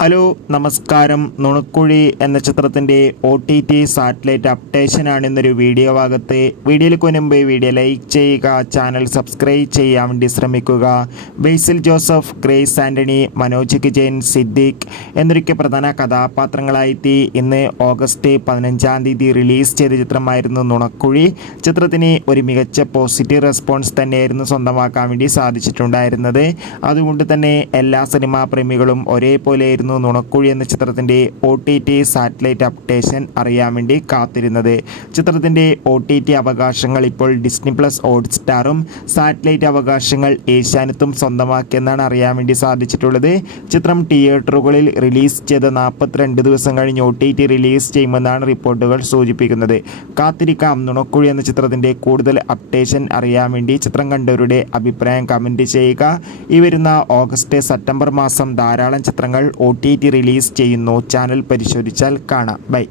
Hello നമസ്കാരം. നുണക്കുഴി എന്ന ചിത്രത്തിൻ്റെ OTT സാറ്റലൈറ്റ് അപ്ഡേഷനാണ് ഇന്നൊരു വീഡിയോ ഭാഗത്ത്. വീഡിയോയിലേക്ക് മുൻപ് വീഡിയോ ലൈക്ക് ചെയ്യുക, ചാനൽ സബ്സ്ക്രൈബ് ചെയ്യാൻ വേണ്ടി ശ്രമിക്കുക. ബേസിൽ ജോസഫ്, ഗ്രേസ് ആൻ്റണി, മനോജ് ജെയിൻ, സിദ്ദീഖ് എന്നൊക്കെ പ്രധാന കഥാപാത്രങ്ങളായിട്ട് ഇന്ന് ഓഗസ്റ്റ് 15 റിലീസ് ചെയ്ത ചിത്രമായിരുന്നു നുണക്കുഴി. ചിത്രത്തിന് ഒരു മികച്ച പോസിറ്റീവ് റെസ്പോൺസ് തന്നെയായിരുന്നു സ്വന്തമാക്കാൻ വേണ്ടി സാധിച്ചിട്ടുണ്ടായിരുന്നത്. അതുകൊണ്ട് തന്നെ എല്ലാ സിനിമാ പ്രേമികളും ഒരേപോലെ നുണക്കുഴി എന്ന ചിത്രത്തിൻ്റെ OTT സാറ്റലൈറ്റ് അപ്ഡേഷൻ അറിയാൻ വേണ്ടി കാത്തിരുന്നത്. ചിത്രത്തിൻ്റെ OTT അവകാശങ്ങൾ ഇപ്പോൾ ഡിസ്നി പ്ലസ് ഹോട്ട്സ്റ്റാറും സാറ്റലൈറ്റ് അവകാശങ്ങൾ ഏഷ്യാനെറ്റും സ്വന്തമാക്കിയെന്നാണ് അറിയാൻ വേണ്ടി സാധിച്ചിട്ടുള്ളത്. ചിത്രം തിയേറ്ററുകളിൽ റിലീസ് ചെയ്ത 42 ദിവസം കഴിഞ്ഞ് OTT റിലീസ് ചെയ്യുമെന്നാണ് റിപ്പോർട്ടുകൾ സൂചിപ്പിക്കുന്നത്. കാത്തിരിക്കാം. നുണക്കുഴി എന്ന ചിത്രത്തിൻ്റെ കൂടുതൽ അപ്ഡേഷൻ അറിയാൻ വേണ്ടി ചിത്രം കണ്ടവരുടെ അഭിപ്രായം കമൻറ്റ് ചെയ്യുക. ഈ വരുന്ന ഓഗസ്റ്റ് സെപ്റ്റംബർ മാസം ധാരാളം ചിത്രങ്ങൾ OTT റിലീസ് ചെയ്യുന്നു. ചാനൽ പരിശോധിച്ചാൽ കാണാം. ബൈ.